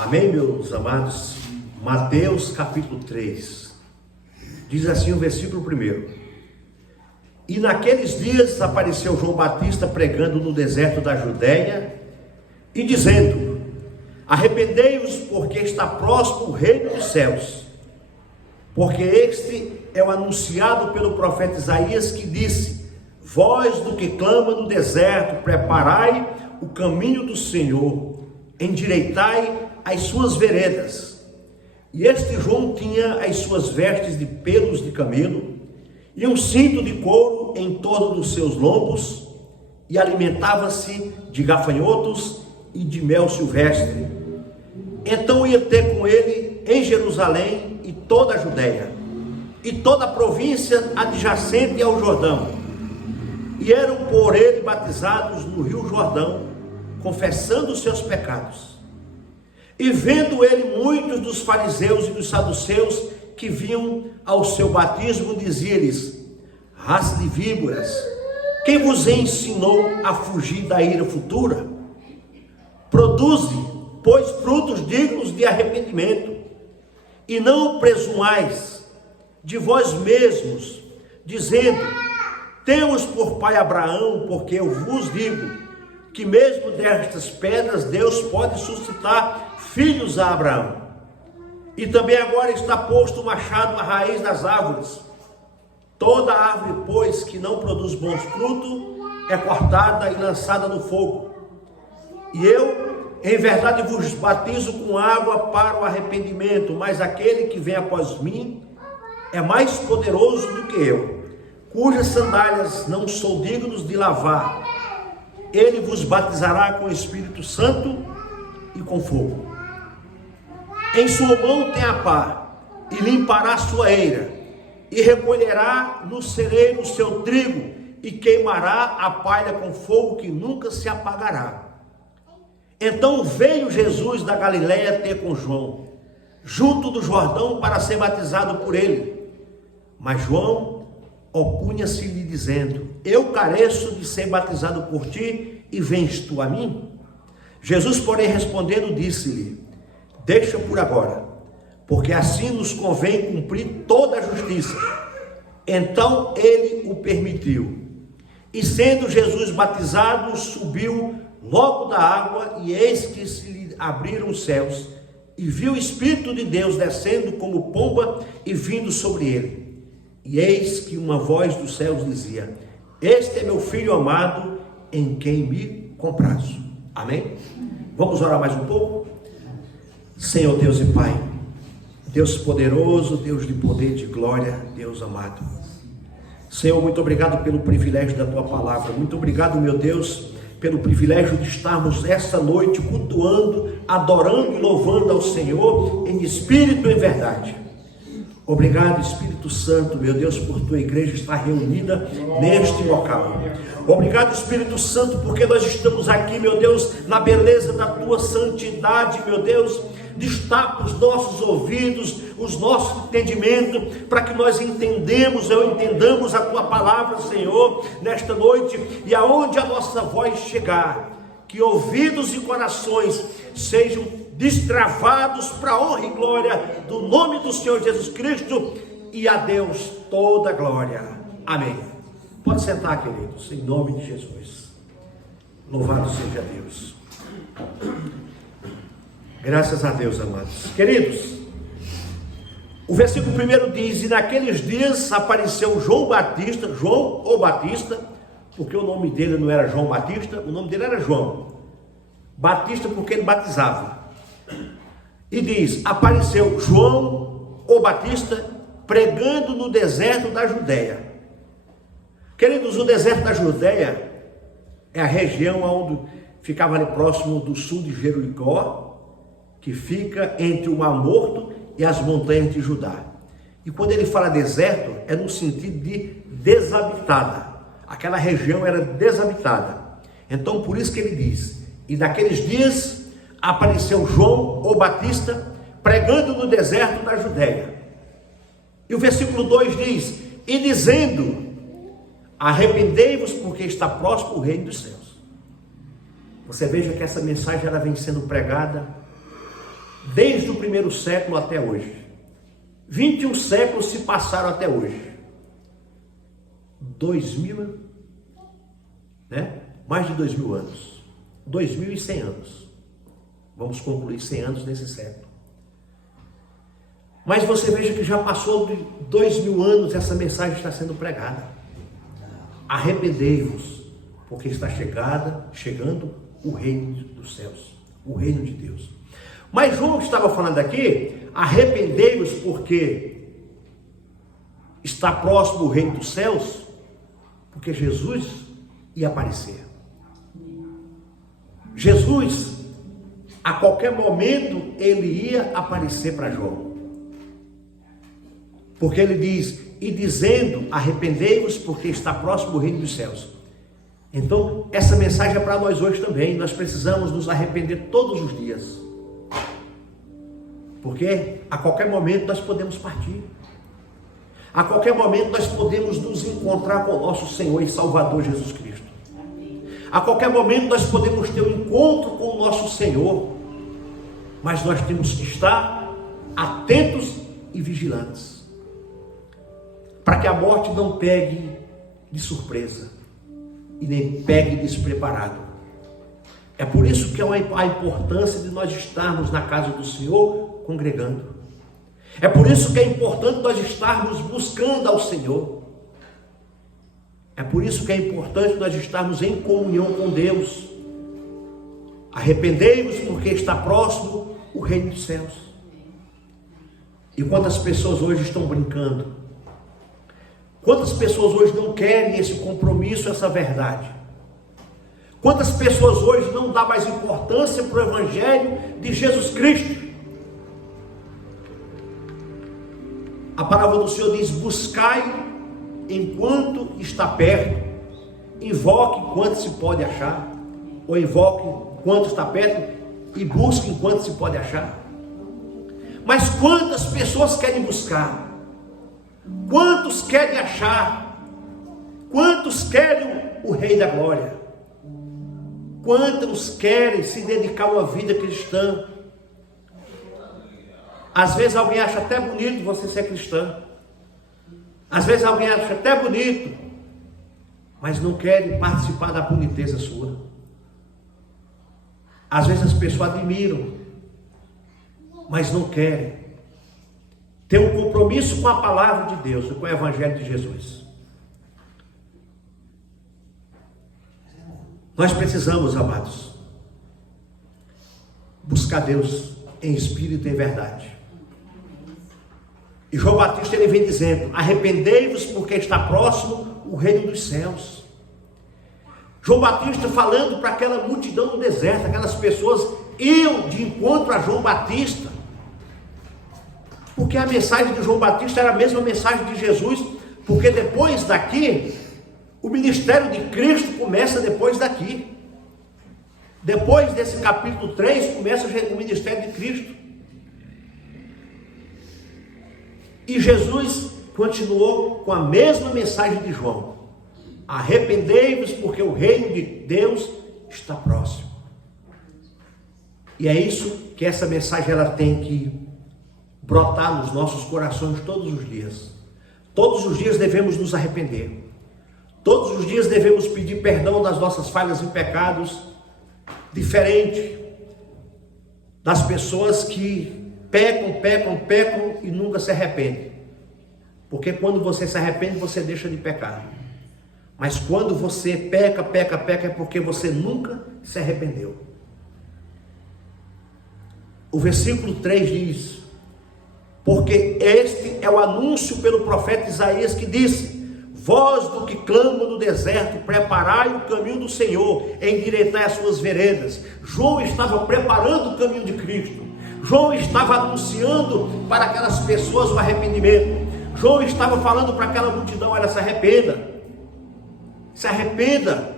Amém, meus amados? Mateus capítulo 3, diz assim o versículo 1: E naqueles dias apareceu João Batista pregando no deserto da Judéia e dizendo: Arrependei-vos, porque está próximo o reino dos céus. Porque este é o anunciado pelo profeta Isaías, que disse: Voz do que clama no deserto, preparai o caminho do Senhor, endireitai as suas veredas. E este João tinha as suas vestes de pelos de camelo e um cinto de couro em torno dos seus lombos, e alimentava-se de gafanhotos e de mel silvestre. Então ia ter com ele em Jerusalém e toda a Judéia e toda a província adjacente ao Jordão, e eram por ele batizados no rio Jordão, confessando os seus pecados. E vendo ele muitos dos fariseus e dos saduceus que vinham ao seu batismo, dizia-lhes: Raça de víboras, quem vos ensinou a fugir da ira futura? Produze, pois, frutos dignos de arrependimento, e não presumais de vós mesmos, dizendo: Temos por pai Abraão, porque eu vos digo que mesmo destas pedras Deus pode suscitar filhos a Abraão. E também agora está posto o machado à raiz das árvores. Toda árvore, pois, que não produz bons frutos, é cortada e lançada no fogo. E eu, em verdade, vos batizo com água para o arrependimento, mas aquele que vem após mim é mais poderoso do que eu, cujas sandálias não sou digno de lavar. Ele vos batizará com o Espírito Santo e com fogo. Em sua mão tem a pá, e limpará a sua eira, e recolherá no celeiro o seu trigo, e queimará a palha com fogo que nunca se apagará. Então veio Jesus da Galiléia ter com João, junto do Jordão, para ser batizado por ele. Mas João opunha-se-lhe, dizendo: Eu careço de ser batizado por ti, e vens tu a mim? Jesus, porém, respondendo, disse-lhe: Deixa por agora, porque assim nos convém cumprir toda a justiça. Então ele o permitiu. E sendo Jesus batizado, subiu logo da água, e eis que se lhe abriram os céus, e viu o Espírito de Deus descendo como pomba e vindo sobre ele. E eis que uma voz dos céus dizia: Este é meu Filho amado, em quem me comprazo. Amém? Vamos orar mais um pouco? Senhor Deus e Pai, Deus poderoso, Deus de poder e de glória, Deus amado. Senhor, muito obrigado pelo privilégio da Tua palavra. Muito obrigado, meu Deus, pelo privilégio de estarmos esta noite cultuando, adorando e louvando ao Senhor em espírito e em verdade. Obrigado, Espírito Santo, meu Deus, por Tua igreja estar reunida neste local. Obrigado, Espírito Santo, porque nós estamos aqui, meu Deus, na beleza da Tua santidade, meu Deus. Destapa os nossos ouvidos, os nossos entendimentos, para que nós entendamos a Tua palavra, Senhor, nesta noite, e aonde a nossa voz chegar, que ouvidos e corações sejam destravados para a honra e glória do nome do Senhor Jesus Cristo, e a Deus toda a glória. Amém. Pode sentar, queridos, em nome de Jesus. Louvado seja Deus. Graças a Deus, amados. Queridos, o versículo 1 diz: E naqueles dias apareceu João Batista, João o Batista, porque o nome dele não era João Batista, o nome dele era João Batista, porque ele batizava. E diz: apareceu João o Batista pregando no deserto da Judéia. Queridos, o deserto da Judéia é a região onde ficava ali próximo do sul de Jericó, que fica entre o Mar Morto e as montanhas de Judá. E quando ele fala deserto, é no sentido de desabitada. Aquela região era desabitada. Então por isso que ele diz: E naqueles dias apareceu João o Batista pregando no deserto da Judéia. E o versículo 2 diz: E dizendo: Arrependei-vos, porque está próximo o reino dos céus. Você veja que essa mensagem ela vem sendo pregada desde o primeiro século até hoje. 21 séculos se passaram até hoje. 2000, né? Mais de 2000 anos. 2100 anos. Vamos concluir 100 anos nesse século. Mas você veja que já passou de 2000 anos, essa mensagem está sendo pregada. Arrependei-vos, porque está chegando o reino dos céus, o reino de Deus. Mas João estava falando aqui, arrependei-vos porque está próximo o reino dos céus, porque Jesus ia aparecer. Jesus, a qualquer momento, ele ia aparecer para João. Porque ele diz, e dizendo, arrependei-vos porque está próximo o reino dos céus. Então, essa mensagem é para nós hoje também. Nós precisamos nos arrepender todos os dias. Porque a qualquer momento nós podemos partir. A qualquer momento nós podemos nos encontrar com o nosso Senhor e Salvador Jesus Cristo. A qualquer momento nós podemos ter um encontro com o nosso Senhor. Mas nós temos que estar atentos e vigilantes, para que a morte não pegue de surpresa e nem pegue despreparado. É por isso que é a importância de nós estarmos na casa do Senhor congregando. É por isso que é importante nós estarmos buscando ao Senhor. É por isso que é importante nós estarmos em comunhão com Deus. Arrependei-vos porque está próximo o reino dos céus. E quantas pessoas hoje estão brincando? Quantas pessoas hoje não querem esse compromisso, essa verdade? Quantas pessoas hoje não dão mais importância para o Evangelho de Jesus Cristo? A palavra do Senhor diz, buscai enquanto está perto, invoque enquanto se pode achar, ou invoque enquanto está perto e busque enquanto se pode achar. Mas quantas pessoas querem buscar? Quantos querem achar? Quantos querem o Rei da Glória? Quantos querem se dedicar a uma vida cristã? Às vezes alguém acha até bonito você ser cristã. Às vezes alguém acha até bonito, mas não querem participar da boniteza sua. Às vezes as pessoas admiram, mas não querem ter um compromisso com a palavra de Deus, com o Evangelho de Jesus. Nós precisamos, amados, buscar Deus em espírito e em verdade. E João Batista ele vem dizendo, arrependei-vos porque está próximo o reino dos céus. João Batista falando para aquela multidão no deserto, aquelas pessoas iam de encontro a João Batista, porque a mensagem de João Batista era a mesma mensagem de Jesus, porque depois daqui, o ministério de Cristo começa depois daqui. Depois desse capítulo 3, começa o ministério de Cristo. E Jesus continuou com a mesma mensagem de João. Arrependei-vos porque o reino de Deus está próximo. E é isso que essa mensagem ela tem que brotar nos nossos corações todos os dias. Todos os dias devemos nos arrepender. Todos os dias devemos pedir perdão das nossas falhas e pecados, diferente das pessoas que pecam e nunca se arrependem. Porque quando você se arrepende, você deixa de pecar. Mas quando você peca é porque você nunca se arrependeu. O versículo 3 diz, porque este é o anúncio pelo profeta Isaías que disse, voz do que clama no deserto, preparai o caminho do Senhor, endireitai as suas veredas. João estava preparando o caminho de Cristo. João estava anunciando para aquelas pessoas o arrependimento. João estava falando para aquela multidão, olha, se arrependa,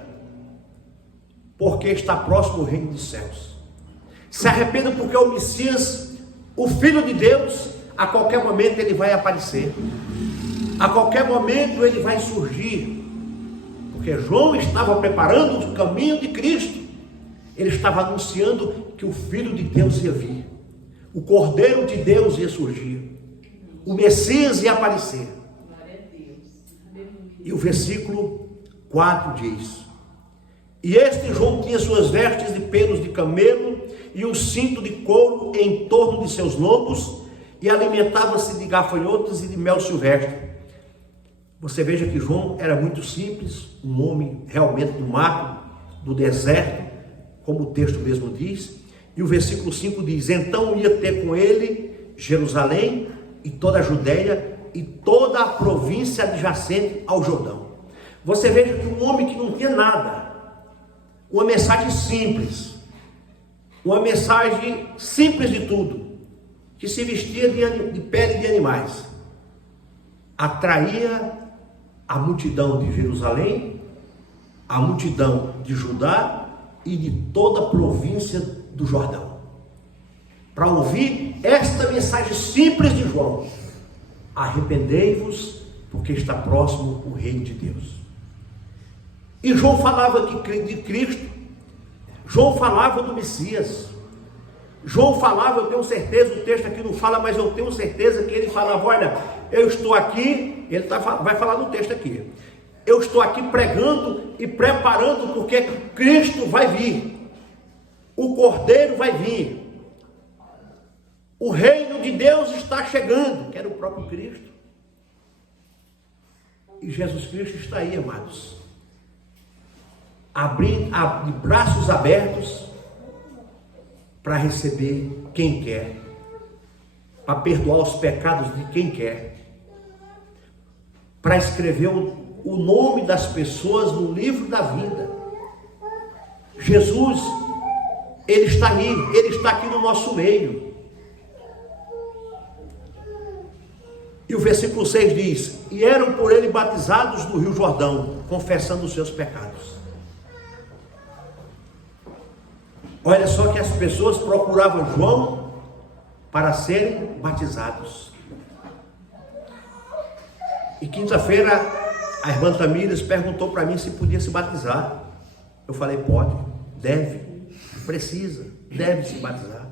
porque está próximo o reino dos céus. Se arrependa porque o Messias, o Filho de Deus, a qualquer momento ele vai aparecer. A qualquer momento ele vai surgir. Porque João estava preparando o caminho de Cristo. Ele estava anunciando que o Filho de Deus ia vir. O Cordeiro de Deus ia surgir. O Messias ia aparecer. E o versículo 4 diz: e este João tinha suas vestes de pelos de camelo e um cinto de couro em torno de seus lombos, e alimentava-se de gafanhotos e de mel silvestre. Você veja que João era muito simples, um homem realmente do mato, do deserto, como o texto mesmo diz. E o versículo 5 diz: então ia ter com ele Jerusalém e toda a Judeia e toda a província adjacente ao Jordão. Você veja que um homem que não tinha nada, uma mensagem simples, uma mensagem simples de tudo, que se vestia de pele de animais, atraía a multidão de Jerusalém, a multidão de Judá e de toda a província do Jordão, para ouvir esta mensagem simples de João: arrependei-vos, porque está próximo o reino de Deus. E João falava de Cristo, João falava do Messias, João falava, eu tenho certeza, o texto aqui não fala, mas eu tenho certeza que ele falava: olha, eu estou aqui, vai falar no texto aqui, eu estou aqui pregando e preparando, porque Cristo vai vir, o Cordeiro vai vir, o reino de Deus está chegando, que era o próprio Cristo. E Jesus Cristo está aí, amados, de braços abertos, para receber quem quer, para perdoar os pecados de quem quer, para escrever o nome das pessoas no livro da vida. Jesus, Ele está aí, Ele está aqui no nosso meio. E o versículo 6 diz: e eram por Ele batizados no Rio Jordão, confessando os seus pecados. Olha só que as pessoas procuravam João para serem batizados. E quinta-feira a irmã Tamires perguntou para mim se podia se batizar. Eu falei: pode, deve, precisa, deve se batizar.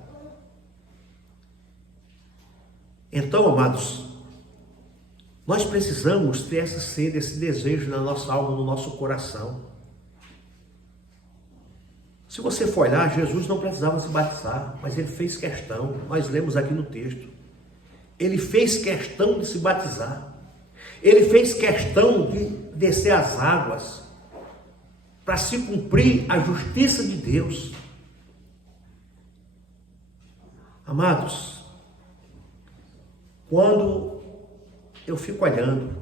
Então, amados, nós precisamos ter essa sede, esse desejo na nossa alma, no nosso coração. Se você for olhar, Jesus não precisava se batizar, mas Ele fez questão. Nós lemos aqui no texto, Ele fez questão de se batizar, Ele fez questão de descer as águas, para se cumprir a justiça de Deus. Amados, quando eu fico olhando,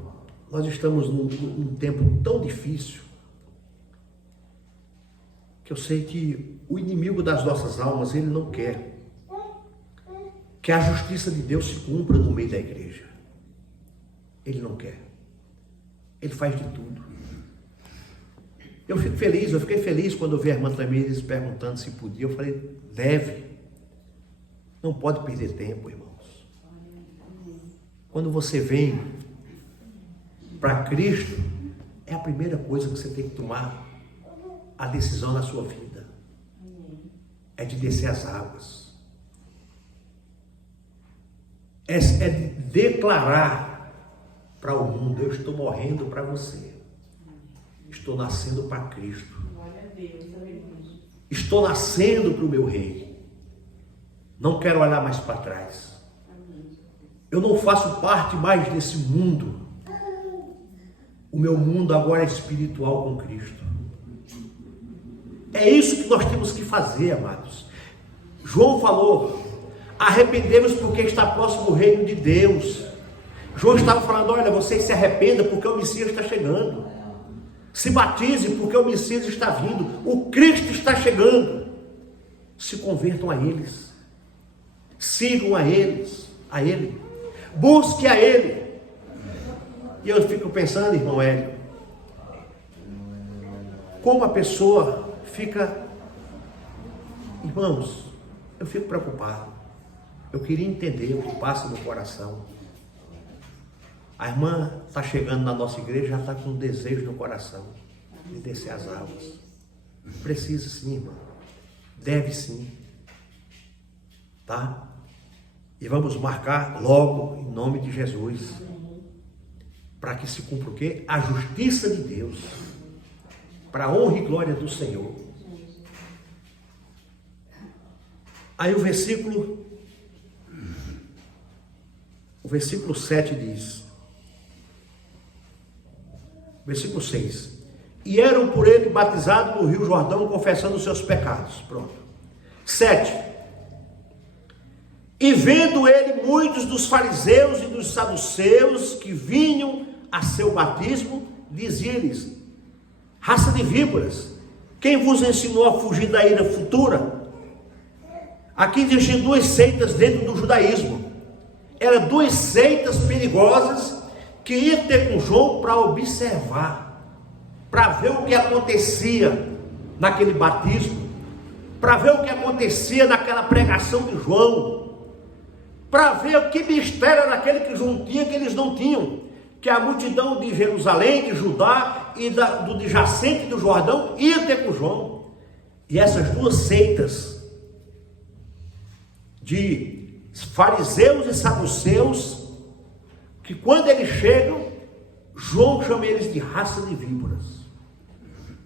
nós estamos num tempo tão difícil, que eu sei que o inimigo das nossas almas, ele não quer que a justiça de Deus se cumpra no meio da igreja. Ele não quer. Ele faz de tudo. Eu fiquei feliz quando eu vi a irmã Tamires perguntando se podia. Eu falei: deve. Não pode perder tempo, irmãos. Quando você vem para Cristo, é a primeira coisa que você tem que tomar a decisão na sua vida, é de descer as águas, é de declarar para o mundo: eu estou morrendo para você, estou nascendo para Cristo, estou nascendo para o meu rei, não quero olhar mais para trás, eu não faço parte mais desse mundo, o meu mundo agora é espiritual com Cristo. É isso que nós temos que fazer, amados. João falou: arrependemos porque está próximo o reino de Deus. João estava falando: olha, vocês se arrependam porque o Messias está chegando. Se batize porque o Messias está vindo. O Cristo está chegando. Se convertam a eles. Sigam a Ele. Busque a Ele. E eu fico pensando, irmão Hélio, como a pessoa fica, irmãos, eu fico preocupado. Eu queria entender o que passa no coração. A irmã está chegando na nossa igreja, já está com um desejo no coração de descer as águas. Precisa sim, irmã. Deve sim. Tá? E vamos marcar logo, em nome de Jesus, para que se cumpra o quê? A justiça de Deus, para a honra e glória do Senhor. Aí o versículo 7 diz, versículo 6, e eram por ele batizados no rio Jordão, confessando os seus pecados. Pronto. 7, e vendo ele muitos dos fariseus e dos saduceus que vinham a seu batismo, dizia-lhes, raça de víboras, quem vos ensinou a fugir da ira futura? Aqui existem duas seitas dentro do judaísmo. Eram duas seitas perigosas que iam ter com João para observar, para ver o que acontecia naquele batismo, para ver o que acontecia naquela pregação de João, para ver o que mistério era aquele que João tinha que eles não tinham, que a multidão de Jerusalém, de Judá e do adjacente do Jordão ia ter com João. E essas duas seitas de fariseus e saduceus, que quando eles chegam, João chama eles de raça de víboras.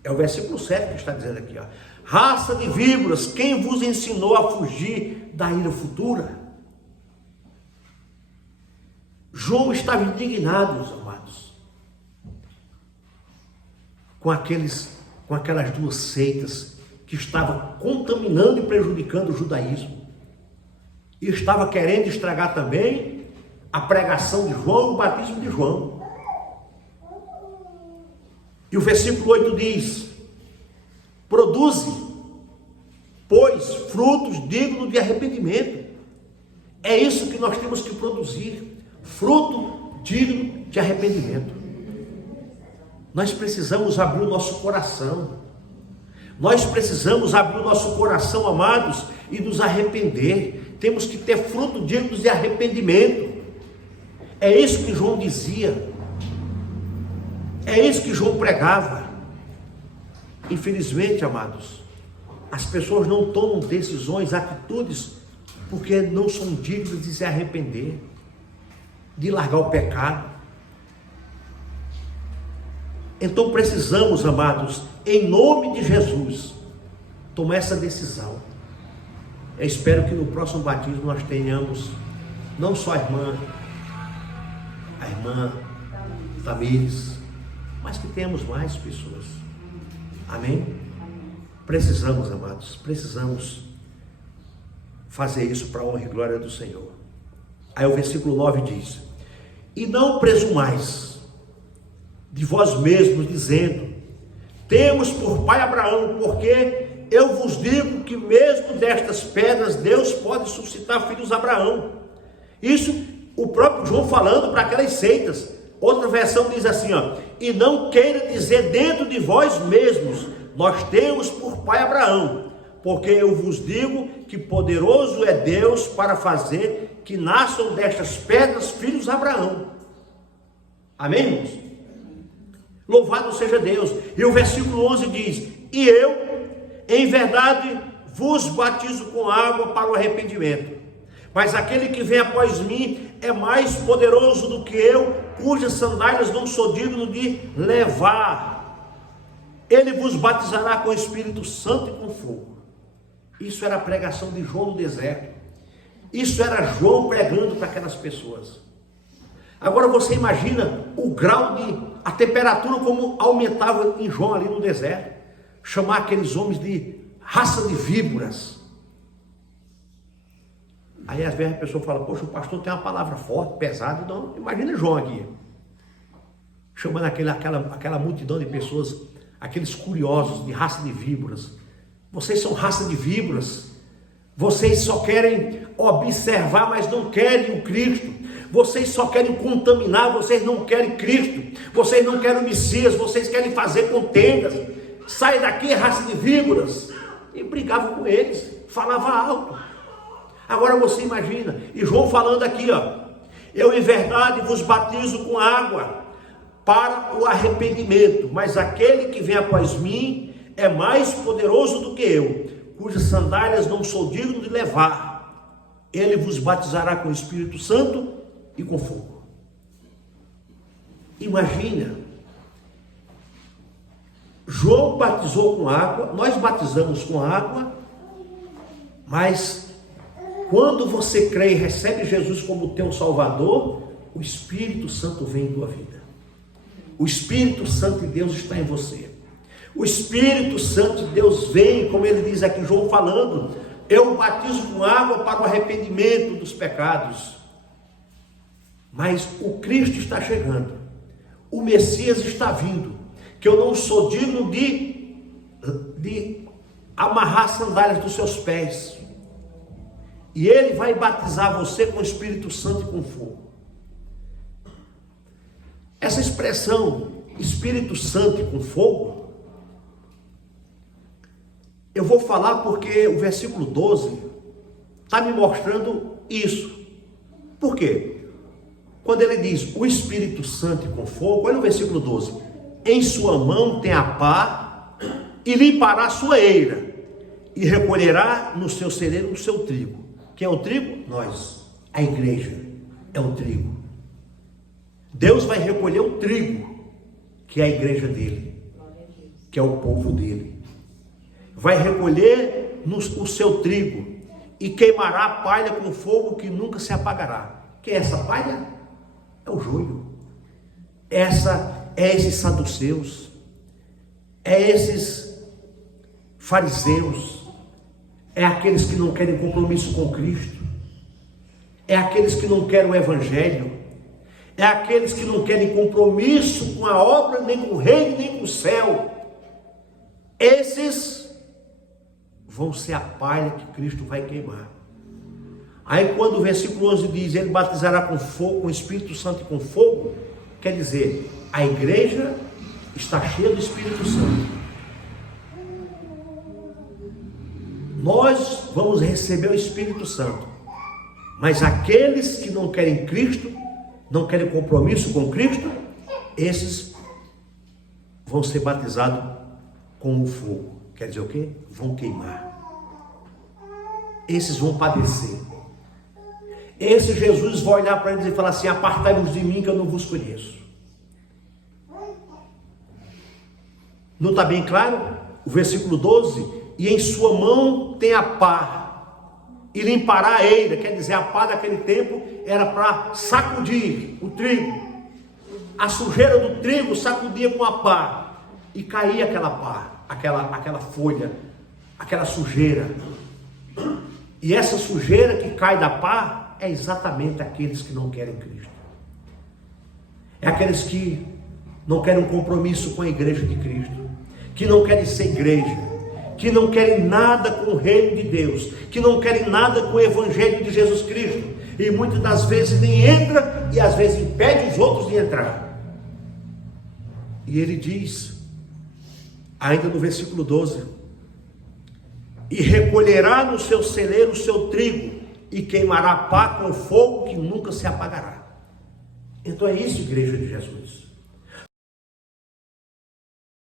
É o versículo 7 que está dizendo aqui, ó. Raça de víboras, quem vos ensinou a fugir da ira futura? João estava indignado, amados, com aquelas duas seitas que estavam contaminando e prejudicando o judaísmo. E estava querendo estragar também a pregação de João, o batismo de João. E o versículo 8 diz, produze, pois, frutos dignos de arrependimento. É isso que nós temos que produzir. Fruto digno de arrependimento. Nós precisamos abrir o nosso coração. Nós precisamos abrir o nosso coração, amados, e nos arrepender. Temos que ter fruto digno de arrependimento. É isso que João dizia. É isso que João pregava. Infelizmente, amados, as pessoas não tomam decisões, atitudes, porque não são dignas de se arrepender, de largar o pecado. Então precisamos, amados, em nome de Jesus, tomar essa decisão. Eu espero que no próximo batismo nós tenhamos não só a irmã Tamires, mas que tenhamos mais pessoas. Amém? Precisamos, amados, precisamos fazer isso para a honra e glória do Senhor. Aí o versículo 9 diz, e não presumais de vós mesmos, dizendo, temos por pai Abraão, porque eu vos digo que mesmo destas pedras Deus pode suscitar filhos a Abraão. Isso o próprio João falando para aquelas seitas. Outra versão diz assim, ó, e não queira dizer dentro de vós mesmos, nós temos por pai Abraão, porque eu vos digo que poderoso é Deus para fazer que nasçam destas pedras filhos a Abraão. Amém, irmãos? Louvado seja Deus. E o versículo 11 diz, e eu, em verdade, vos batizo com água para o arrependimento, mas aquele que vem após mim é mais poderoso do que eu, cujas sandálias não sou digno de levar. Ele vos batizará com o Espírito Santo e com fogo. Isso era a pregação de João no deserto. Isso era João pregando para aquelas pessoas. Agora você imagina o grau a temperatura como aumentava em João ali no deserto. Chamar aqueles homens de raça de víboras. Aí às vezes a pessoa fala, poxa, o pastor tem uma palavra forte, pesada. Não, imagina João aqui. Chamando aquela multidão de pessoas, aqueles curiosos de raça de víboras. Vocês são raça de víboras. Vocês só querem observar, mas não querem o Cristo. Vocês só querem contaminar, vocês não querem Cristo. Vocês não querem o Messias, vocês querem fazer contendas. Sai daqui, raça de víboras. E brigavam com eles, falava alto. Agora você imagina, e João falando aqui, ó, eu em verdade vos batizo com água para o arrependimento, mas aquele que vem após mim é mais poderoso do que eu, cujas sandálias não sou digno de levar. ele vos batizará com o Espírito Santo e com fogo. Imagina, João batizou com água, nós batizamos com água, mas quando você crê e recebe Jesus como teu Salvador, o Espírito Santo vem em tua vida. O Espírito Santo de Deus está em você. O Espírito Santo de Deus vem, como ele diz aqui, João falando, eu batizo com água para o arrependimento dos pecados. Mas o Cristo está chegando, o Messias está vindo, que eu não sou digno de amarrar as sandálias dos seus pés. E ele vai batizar você com o Espírito Santo e com fogo. Essa expressão, Espírito Santo e com fogo, eu vou falar porque o versículo 12 está me mostrando isso. Por quê? Quando ele diz o Espírito Santo e com fogo, olha o versículo 12. Em sua mão tem a pá e limpará a sua eira e recolherá no seu celeiro o seu trigo. Quem é o trigo? Nós. A igreja é o trigo. Deus vai recolher o trigo, que é a igreja dele, que é o povo dele. Vai recolher o seu trigo e queimará a palha com fogo que nunca se apagará. Que é essa palha? É o joio. É esses saduceus, é esses fariseus, é aqueles que não querem compromisso com Cristo, é aqueles que não querem o Evangelho, é aqueles que não querem compromisso com a obra, nem com o reino, nem com o céu. Esses vão ser a palha que Cristo vai queimar. Aí quando o versículo 11 diz, ele batizará com fogo, com o Espírito Santo e com fogo, quer dizer, a igreja está cheia do Espírito Santo. Nós vamos receber o Espírito Santo, mas aqueles que não querem Cristo, não querem compromisso com Cristo, esses vão ser batizados com o fogo. Quer dizer o quê? Vão queimar. Esses vão padecer. Esse Jesus vai olhar para eles e falar assim, apartai-vos de mim que eu não vos conheço. Não está bem claro? O versículo 12, e em sua mão tem a pá, e limpará a eira, quer dizer, a pá daquele tempo era para sacudir o trigo, a sujeira do trigo sacudia com a pá, e caía aquela pá, aquela folha, aquela sujeira, e essa sujeira que cai da pá, é exatamente aqueles que não querem Cristo, é aqueles que não querem um compromisso com a igreja de Cristo, que não querem ser igreja, que não querem nada com o reino de Deus, que não querem nada com o evangelho de Jesus Cristo, e muitas das vezes nem entra, e às vezes impede os outros de entrar. E ele diz, ainda no versículo 12, e recolherá no seu celeiro o seu trigo, e queimará pá com fogo que nunca se apagará. Então é isso, igreja de Jesus.